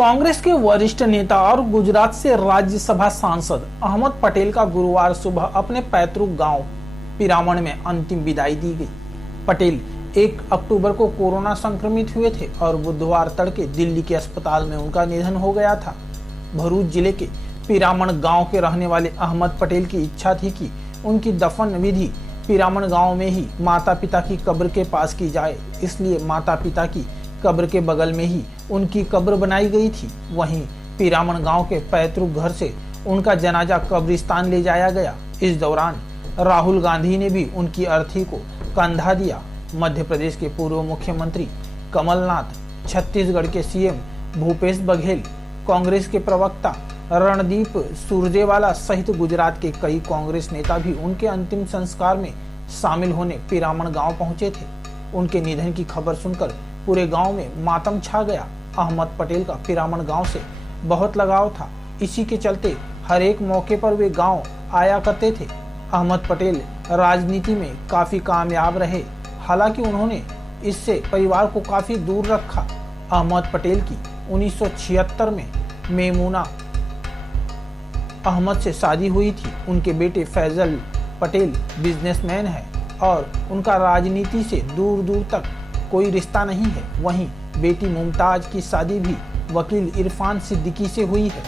कांग्रेस के वरिष्ठ नेता और गुजरात से राज्यसभा सांसद अहमद पटेल का गुरुवार सुबह अपने पैतृक गांव पिरामण में अंतिम विदाई दी गई। पटेल 1 अक्टूबर को कोरोना संक्रमित हुए थे और बुधवार तड़के दिल्ली के अस्पताल में उनका निधन हो गया था। भरूच जिले के पिरामण गांव के रहने वाले अहमद पटेल की इच्छा थी कि उनकी दफन विधि पिरामण गांव में ही माता पिता की कब्र के पास की जाए, इसलिए माता पिता की कब्र के बगल में ही उनकी कब्र बनाई गई थी। वहीं पिरामण गांव के पैतृक घर से उनका जनाजा कब्रिस्तान ले जाया गया। इस दौरान राहुल गांधी ने भी उनकी अर्थी को कंधा दिया। मध्य प्रदेश के पूर्व मुख्यमंत्री कमलनाथ, छत्तीसगढ़ के सीएम भूपेश बघेल, कांग्रेस के प्रवक्ता रणदीप सुरजेवाला सहित गुजरात के कई कांग्रेस नेता भी उनके अंतिम संस्कार में शामिल होने पिरामण गांव पहुंचे थे। उनके निधन की खबर सुनकर पूरे गांव में मातम छा गया। अहमद पटेल का पिरामण गांव से बहुत लगाव था, इसी के चलते हर एक मौके पर वे गांव आया करते थे। अहमद पटेल राजनीति में काफी कामयाब रहे, हालांकि उन्होंने इससे परिवार को काफी दूर रखा। अहमद पटेल की 1976 में मेमूना अहमद से शादी हुई थी। उनके बेटे फैजल पटेल बिजनेसमैन है और उनका राजनीति से दूर दूर तक कोई रिश्ता नहीं है। वहीं बेटी मुमताज की शादी भी वकील इरफान सिद्दीकी से हुई है।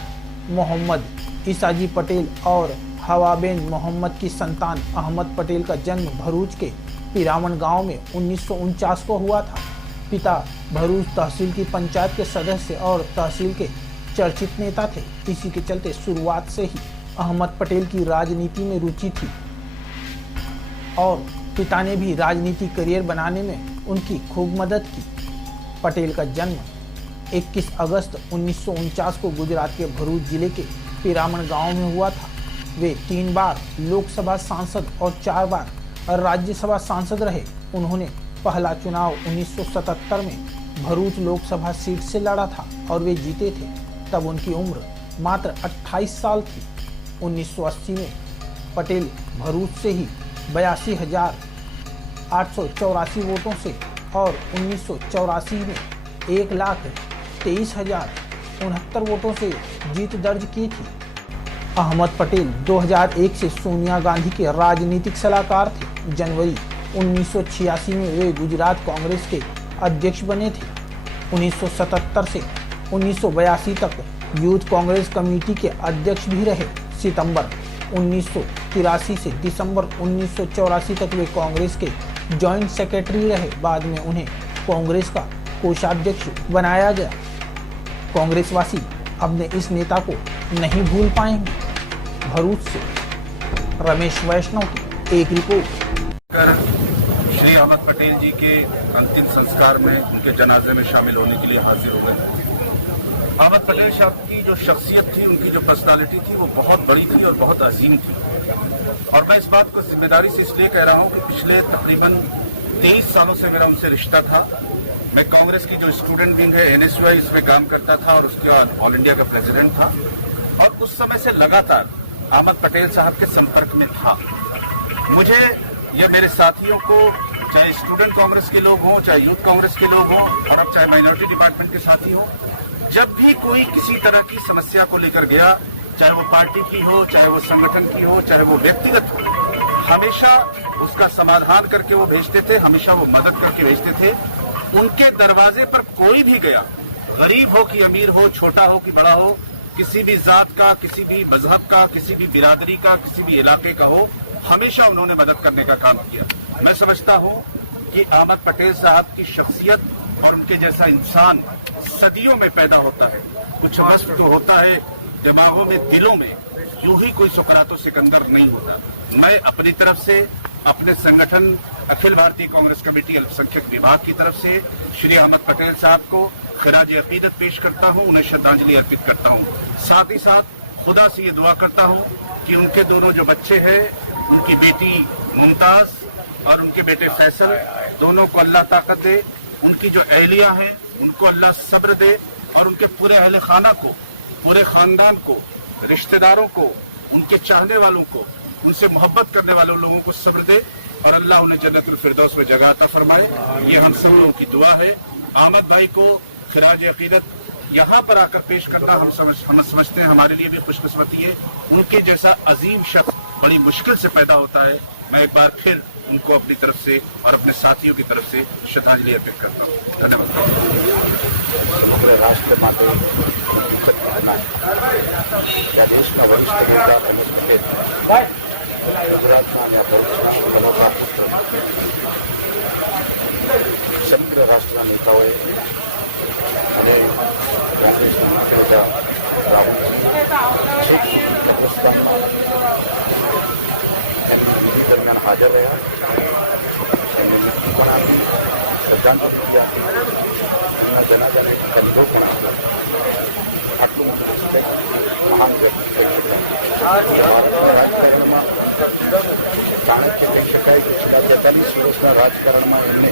मोहम्मद ईसाजी पटेल और हवाबेन मोहम्मद की संतान अहमद पटेल का जन्म भरूच के पिरामण गांव में 1949 को हुआ था। पिता भरूच तहसील की पंचायत के सदस्य और तहसील के चर्चित नेता थे। इसी के चलते शुरुआत से ही अहमद पटेल की राजनीति में रुचि थी और पिता ने भी राजनीति करियर बनाने में उनकी खूब मदद की। पटेल का जन्म 21 अगस्त 1949 को गुजरात के भरूच जिले के पिरामण गांव में हुआ था। वे 3 बार लोकसभा सांसद और 4 बार राज्यसभा सांसद रहे। उन्होंने पहला चुनाव 1977 में भरूच लोकसभा सीट से लड़ा था और वे जीते थे। तब उनकी उम्र मात्र 28 साल थी। 1980 में पटेल भरूच से ही 82,884 वोटों से और 1984 में 1,23,069 वोटों से जीत दर्ज की थी। अहमद पटेल 2001 से सोनिया गांधी के राजनीतिक सलाहकार थे। जनवरी 1986 में वे गुजरात कांग्रेस के अध्यक्ष बने थे। 1977 से 1982 तक यूथ कांग्रेस कमेटी के अध्यक्ष भी रहे। सितंबर 1983 से दिसंबर 1984 तक वे कांग्रेस के जॉइंट सेक्रेटरी रहे। बाद में उन्हें कांग्रेस का कोषाध्यक्ष बनाया गया। कांग्रेसवासी अपने इस नेता को नहीं भूल पाएंगे। भरूच से रमेश वैष्णव की एक रिपोर्ट। श्री अहमद पटेल जी के अंतिम संस्कार में उनके जनाजे में शामिल होने के लिए हाजिर हो गए। अहमद पटेल साहब की जो शख्सियत थी, उनकी जो पर्सनालिटी थी, वो बहुत बड़ी थी और बहुत अजीम थी। और मैं इस बात को जिम्मेदारी से इसलिए कह रहा हूं कि पिछले तकरीबन 23 सालों से मेरा उनसे रिश्ता था। मैं कांग्रेस की जो स्टूडेंट विंग है NSUI, इसमें काम करता था और उसके बाद ऑल इंडिया का प्रेसिडेंट था और उस समय से लगातार अहमद पटेल साहब के संपर्क में था। मुझे या मेरे साथियों को, चाहे स्टूडेंट कांग्रेस के लोग हों, चाहे यूथ कांग्रेस के लोग हों और अब चाहे माइनॉरिटी डिपार्टमेंट के साथी हों, जब भी कोई किसी तरह की समस्या को लेकर गया, चाहे वो पार्टी की हो, चाहे वो संगठन की हो, चाहे वो व्यक्तिगत हो, हमेशा उसका समाधान करके वो भेजते थे, हमेशा वो मदद करके भेजते थे। उनके दरवाजे पर कोई भी गया, गरीब हो कि अमीर हो, छोटा हो कि बड़ा हो, किसी भी जात का, किसी भी मजहब का, किसी भी बिरादरी का, किसी भी इलाके का हो, हमेशा उन्होंने मदद करने का काम किया। मैं समझता हूं कि अहमद पटेल साहब की शख्सियत और उनके जैसा इंसान सदियों में पैदा होता है। कुछ वक्त तो होता है दिमागों में, दिलों में, यूं ही कोई सुकरातो सिकंदर नहीं होता। मैं अपनी तरफ से, अपने संगठन अखिल भारतीय कांग्रेस कमेटी अल्पसंख्यक विभाग की तरफ से श्री अहमद पटेल साहब को खिराज अकीदत पेश करता हूं, उन्हें श्रद्धांजलि अर्पित करता हूं। साथ ही साथ खुदा से ये दुआ करता हूं कि उनके दोनों जो बच्चे हैं, उनकी बेटी मुमताज और उनके बेटे फैसल, दोनों को अल्लाह ताकत दे। उनकी जो अहलिया हैं, उनको अल्लाह सब्र दे और उनके पूरे अहले खाना को, पूरे खानदान को, रिश्तेदारों को, उनके चाहने वालों को, उनसे मोहब्बत करने वाले लोगों को सब्र दे और अल्लाह उन्हें जन्नतुल फिरदौस में जगह अता फरमाए। ये हम सब लोगों की दुआ है। अहमद भाई को खिराज अकीदत यहाँ पर आकर पेश करना हम समझते हैं हमारे लिए भी खुशकिस्मती है। उनके जैसा अजीम शख्स बड़ी मुश्किल से पैदा होता है। मैं एक बार फिर उनको अपनी तरफ से और अपने साथियों की तरफ से श्रद्धांजलि अर्पित करता हूँ। समग्र राष्ट्र માટે દેશના વરિષ્ઠ નેતા અમિત પટેલ ગુજરાતના સમગ્ર રાષ્ટ્રના નેતાઓએ અને કોંગ્રેસના મુખ્ય નેતા રાહુલ કબ્રસ્તાનમાં એમની વિધિ દરમિયાન હાજર રહ્યા, એમને મુક્તિ પણ આપી, શ્રદ્ધાંજલિ આપી, એમના જનાજાને કંદો પણ આપ્યો. આટલું મોટું રિસ્પેક્ટ મહાન વ્યક્તિ કરી શકાય. રાજકારણમાં ચાણક્ય કહી શકાય કે છેલ્લા 43 વર્ષના રાજકારણમાં એમને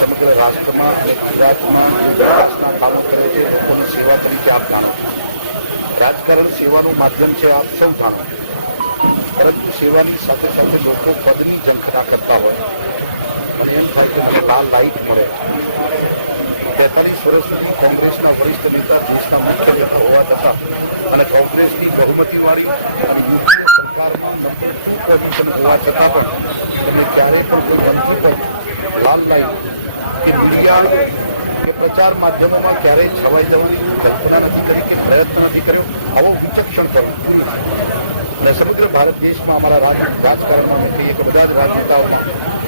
સમગ્ર રાષ્ટ્રમાં અને ગુજરાતમાં વિકાસના કામો કરે છે, લોકોની સેવા તરીકે આપ જાણો છો. રાજકારણ સેવાનું માધ્યમ છે, આપ સૌ જાણો છો. પરંતુ સેવાની સાથે સાથે લોકો પદની ઝંખના કરતા હોય અને એમ થાય કે મને લાલ લાઇટ મળે. 43 વર્ષ સુધી કોંગ્રેસના વરિષ્ઠ નેતા, દેશના મુખ્ય નેતા હોવા છતાં અને કોંગ્રેસની બહુમતીવાળી અને યુપીની સરકારમાં હોવા છતાં પણ તમે ક્યારેય પણ કોઈ બનતી હોય લાલ લાઇટ કે મીડિયા કે પ્રચાર માધ્યમોમાં ક્યારેય છવાઈ જવાની કલ્પના નથી કરી કે પ્રયત્ન નથી કર્યો. આવો વિચક્ષણ કરવો અને સમગ્ર ભારત દેશમાં અમારા રાજકારણમાં કહીએ કે બધા જ રાજનેતાઓમાં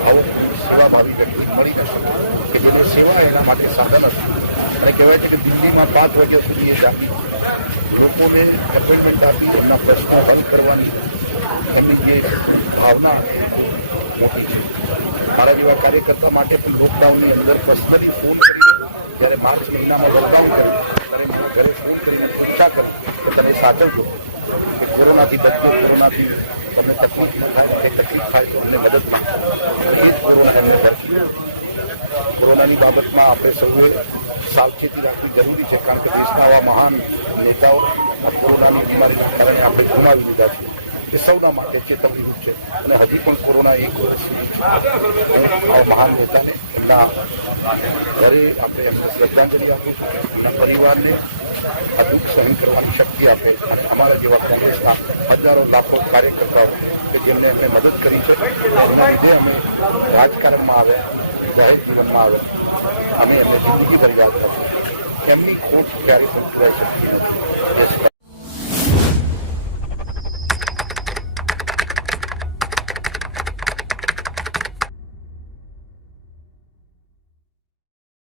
આવો સેવાભાવી વ્યક્તિ મળી ન શકે કે જેની સેવા એના માટે સાધન હશે. અને કહેવાય છે કે દિલ્હીમાં 5 વાગ્યા સુધી એ જાતી લોકોને એપોઇન્ટમેન્ટ આપી એમના પ્રશ્નો હલ કરવાની એમની જે ભાવના મોટી છે. મારા જેવા કાર્યકર્તા માટે પણ લોકડાઉનની અંદર પર્સનલી ફોન કરીને જ્યારે માર્ચ મહિનામાં લોકડાઉન કર્યું ત્યારે મારા ઘરે ફોન કરીને પૂછા કરી કે તમે સાચવજો કે કોરોનાથી બચજો, કોરોનાથી તમને તકલીફ થાય, એ તકલીફ થાય તો અમને મદદ માંગો. એ જ કોરોના એમને કરશે. કોરોનાની બાબતમાં આપણે સૌએ સાવચેતી રાખવી જરૂરી છે, કારણ કે દેશના આવા મહાન નેતાઓ કોરોનાની બીમારીના કારણે આપણે ગુમાવી લીધા છે. એ સૌના માટે ચેતવણીરૂપ છે અને હજી પણ કોરોના 1 વર્ષ સુધી છે. આવા મહાન નેતાને એમના ઘરે આપણે એમને શ્રદ્ધાંજલિ આપું છું. એમના પરિવારને આ દુઃખ સહન કરવાની શક્તિ આપે અને અમારા જેવા કોંગ્રેસના હજારો લાખો કાર્યકર્તાઓ કે જેમને એમને મદદ કરી છે, એના લીધે અમે રાજકારણમાં આવ્યા, જાહેર જીવનમાં આવ્યા, અમે એમને જિંદગીભર યાદ રાખીએ. એમની ખોટ ક્યારેય પણ પૂરાઈ શકતી નથી.